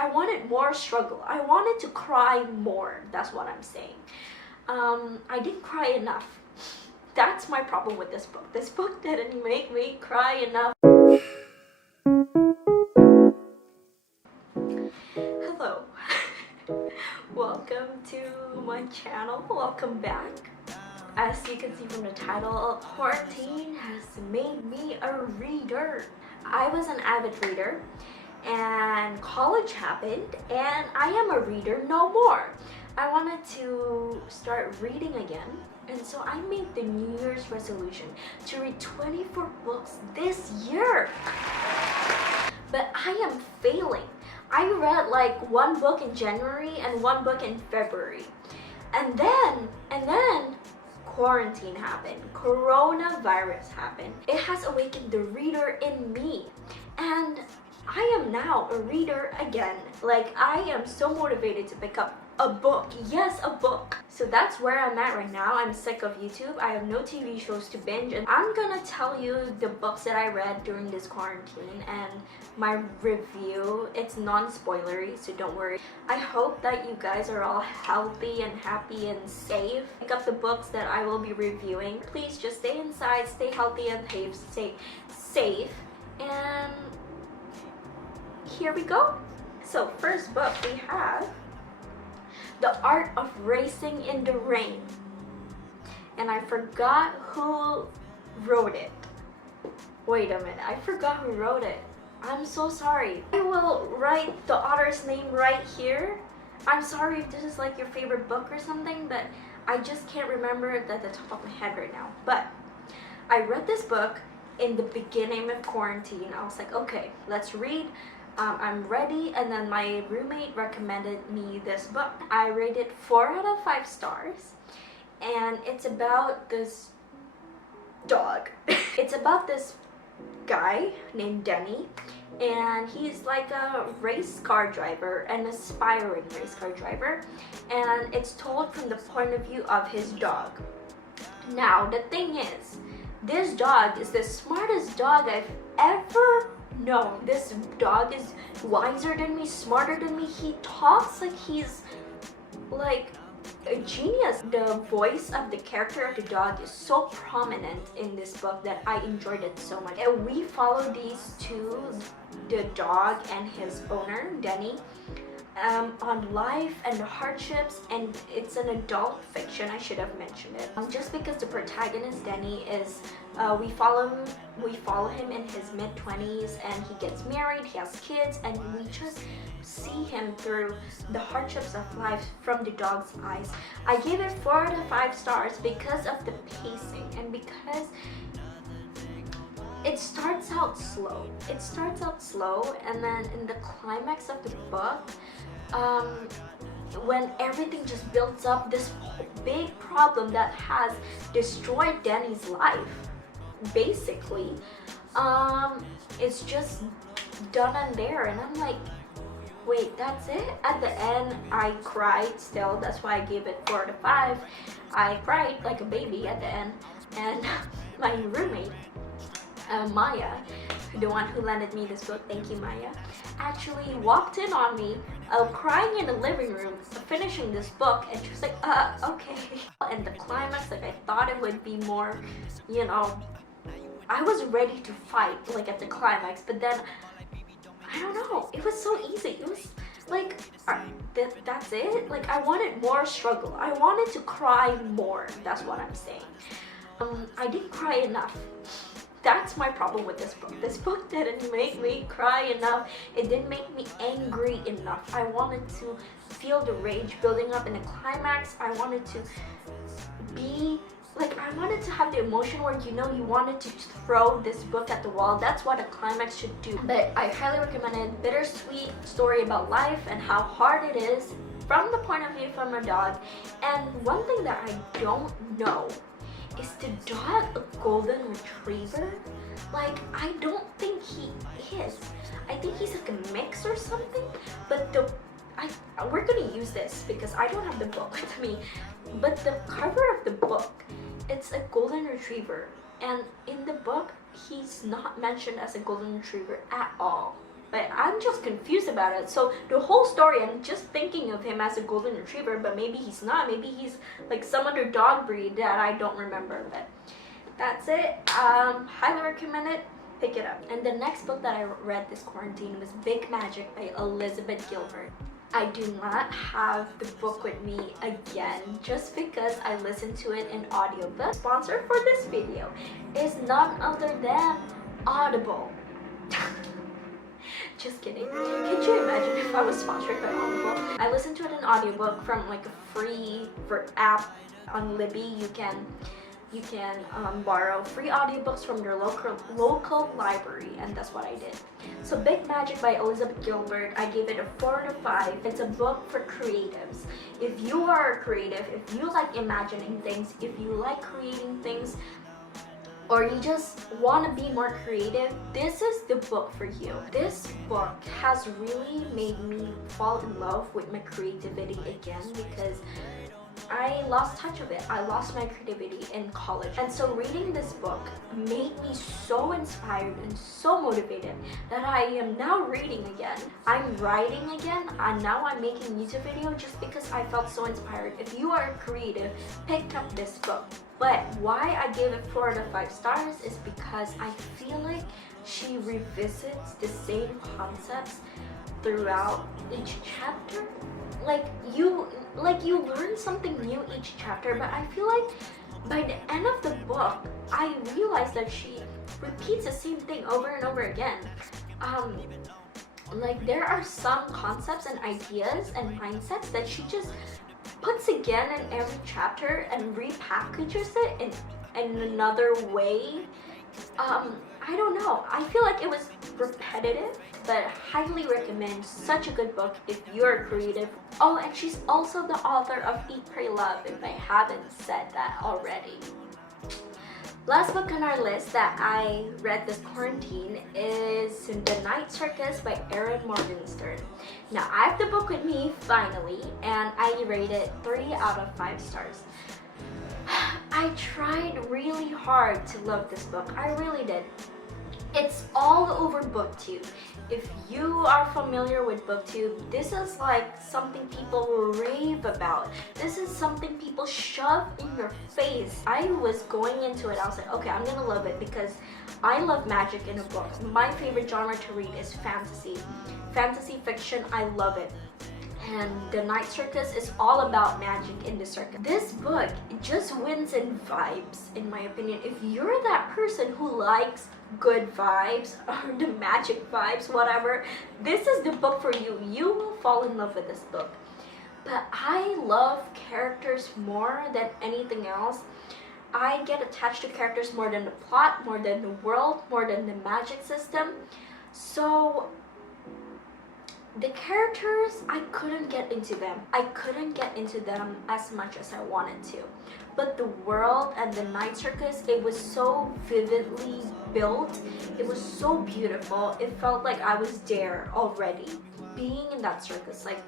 I wanted more struggle. I wanted to cry more. That's what I'm saying. I didn't cry enough. That's my problem with this book. This book didn't make me cry enough. Hello. Welcome to my channel. Welcome back. As you can see from the title, quarantine has made me a reader. I was an avid reader and college happened and I am a reader no more. I wanted to start reading again, and so I made the New Year's resolution to read 24 books this year. But I am failing. I read like one book in January and one book in February. And then quarantine happened. Coronavirus happened. It has awakened the reader in me. And I am now a reader again. Like, I am so motivated to pick up a book. Yes, a book. So that's where I'm at right now. I'm sick of YouTube. I have no TV shows to binge, and I'm gonna tell you the books that I read during this quarantine and my review. It's non-spoilery, so don't worry. I hope that you guys are all healthy and happy and safe. Pick up the books that I will be reviewing. Please just stay inside, stay healthy and stay safe. And here we go. So first book we have The Art of Racing in the Rain, and I forgot who wrote it. Wait a minute, I forgot who wrote it. I'm so sorry. I will write the author's name right here. I'm sorry if this is like your favorite book or something, but I just can't remember it at the top of my head right now. But I read this book in the beginning of quarantine. I was like, okay, let's read. I'm ready, and then my roommate recommended me this book. I rated 4 out of 5 stars, and it's about this dog. It's about this guy named Denny, and he's like a race car driver, an aspiring race car driver, and it's told from the point of view of his dog. Now, the thing is, this dog is the smartest dog I've ever known. This dog is wiser than me, smarter than me. He talks like he's like a genius. The voice of the character of the dog is so prominent in this book that I enjoyed it so much. And we follow these two, the dog and his owner, Denny, on life and the hardships, and it's an adult fiction. I should have mentioned it. Just because the protagonist Denny is, we follow him in his mid-20s, and he gets married, he has kids, and we just see him through the hardships of life from the dog's eyes. I gave it 4 out of 5 stars because of the pacing and because it starts out slow. And then in the climax of the book, when everything just builds up, this big problem that has destroyed Denny's life, basically, it's just done and there, and I'm like, wait, that's it? At the end, I cried still. That's why I gave it 4 out of 5. I cried like a baby at the end, and my roommate, Maya, the one who lended me this book, thank you Maya, actually walked in on me crying in the living room, finishing this book, and she was like, okay. And the climax, like, I thought it would be more, you know, I was ready to fight, like, at the climax, but then, I don't know, it was so easy. It was like, that's it? Like, I wanted more struggle. I wanted to cry more. That's what I'm saying. I didn't cry enough. That's my problem with this book. This book didn't make me cry enough. It didn't make me angry enough. I wanted to feel the rage building up in the climax. I wanted to be like, I wanted to have the emotion where, you know, you wanted to throw this book at the wall. That's what a climax should do. But I highly recommend it. Bittersweet story about life and how hard it is from the point of view from a dog. And one thing that I don't know, is the dog a golden retriever? Like, I don't think he is. I think he's like a mix or something. But we're gonna use this because I don't have the book with me. But the cover of the book, it's a golden retriever. And in the book, he's not mentioned as a golden retriever at all. but I'm just confused about it. So the whole story, I'm just thinking of him as a golden retriever, but maybe he's not. Maybe he's like some other dog breed that I don't remember. But that's it. Highly recommend it. Pick it up. And the next book that I read this quarantine was Big Magic by Elizabeth Gilbert. I do not have the book with me again just because I listened to it in audiobook. Sponsor for this video is none other than Audible. Just kidding. Could you imagine if I was sponsored by Audible? I listened to it in audiobook from like a free app on Libby. You can borrow free audiobooks from your local library, and that's what I did. So Big Magic by Elizabeth Gilbert, I gave it a 4 out of 5. It's a book for creatives. If you are a creative, if you like imagining things, if you like creating things, or you just want to be more creative, this is the book for you. This book has really made me fall in love with my creativity again because I lost touch of it. I lost my creativity in college. And so reading this book made me so inspired and so motivated that I am now reading again. I'm writing again, and now I'm making a YouTube video just because I felt so inspired. If you are creative, pick up this book. But why I gave it 4 out of 5 stars is because I feel like she revisits the same concepts throughout each chapter. Like you learn something new each chapter, but I feel like by the end of the book, I realized that she repeats the same thing over and over again. Like there are some concepts and ideas and mindsets that she just puts again in every chapter and repackages it in another way. I don't know. I feel like it was repetitive, but highly recommend. Such a good book if you're creative. Oh, and she's also the author of Eat, Pray, Love, if I haven't said that already. Last book on our list that I read this quarantine is The Night Circus by Erin Morgenstern. Now, I have the book with me finally, and I rate it 3 out of 5 stars. I tried really hard to love this book. I really did. It's all over booktube. If you are familiar with booktube, this is like something people rave about. This is something people shove in your face. I was going into it, I was like, okay, I'm gonna love it because I love magic in a book. My favorite genre to read is fantasy. Fantasy fiction, I love it. And The Night Circus is all about magic in the circus. This book just wins in vibes, in my opinion. If you're that person who likes good vibes or the magic vibes, whatever, this is the book for you. You will fall in love with this book. But I love characters more than anything else. I get attached to characters more than the plot, more than the world, more than the magic system. So the characters, I couldn't get into them. I couldn't get into them as much as I wanted to. But the world and the Night Circus, it was so vividly built. It was so beautiful. It felt like I was there already, being in that circus. Like,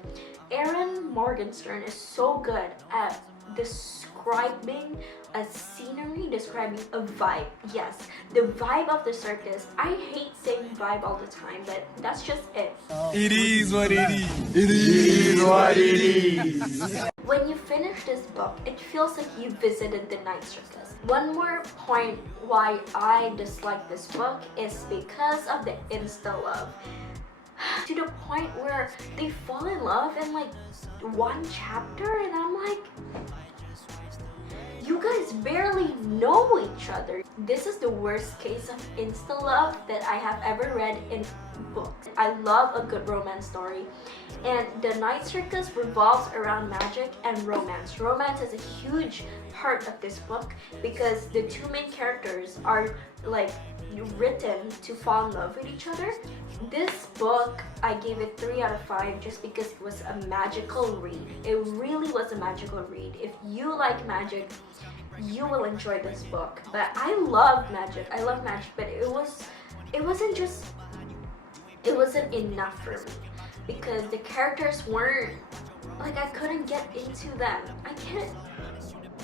Erin Morgenstern is so good at describing a scenery, describing a vibe. Yes, the vibe of the circus. I hate saying vibe all the time, but that's just it. It is what it is. It is what it is. When you finish this book, it feels like you visited the Night Circus. One more point why I dislike this book is because of the insta love. To the point where they fall in love in like one chapter, and I'm like, you guys barely know each other. This is the worst case of insta love that I have ever read in books. I love a good romance story, and The Night Circus revolves around magic and romance. Romance is a huge part of this book because the two main characters are like written to fall in love with each other. This book, I gave it 3 out of 5 just because it was a magical read. It really was a magical read. If you like magic, you will enjoy this book. But I love magic. I love magic, but it wasn't enough for me because the characters weren't, like, I couldn't get into them.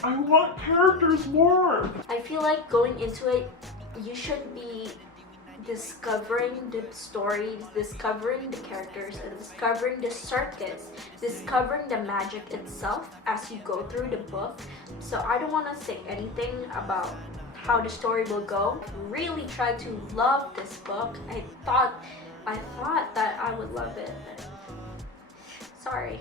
I want characters more. I feel like going into it, you should be discovering the stories, discovering the characters, and discovering the circus, discovering the magic itself as you go through the book. So I don't want to say anything about how the story will go. Really try to love this book. I thought that I would love it, but sorry.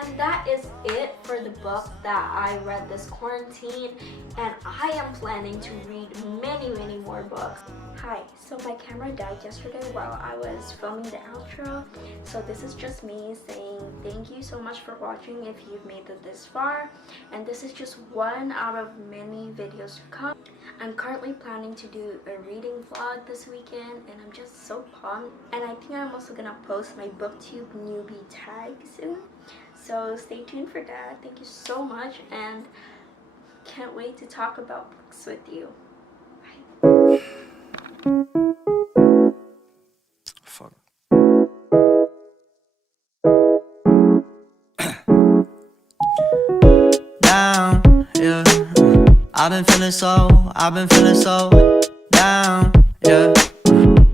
And that is it for the book that I read this quarantine, and I am planning to read many more books. Hi, so my camera died yesterday while I was filming the outro, so this is just me saying thank you so much for watching if you've made it this far, and this is just one out of many videos to come. I'm currently planning to do a reading vlog this weekend, and I'm just so pumped, and I think I'm also gonna post my booktube newbie tag soon. So stay tuned for that. Thank you so much, and can't wait to talk about books with you. Bye. Fuck. Down, yeah. I've been feeling so down.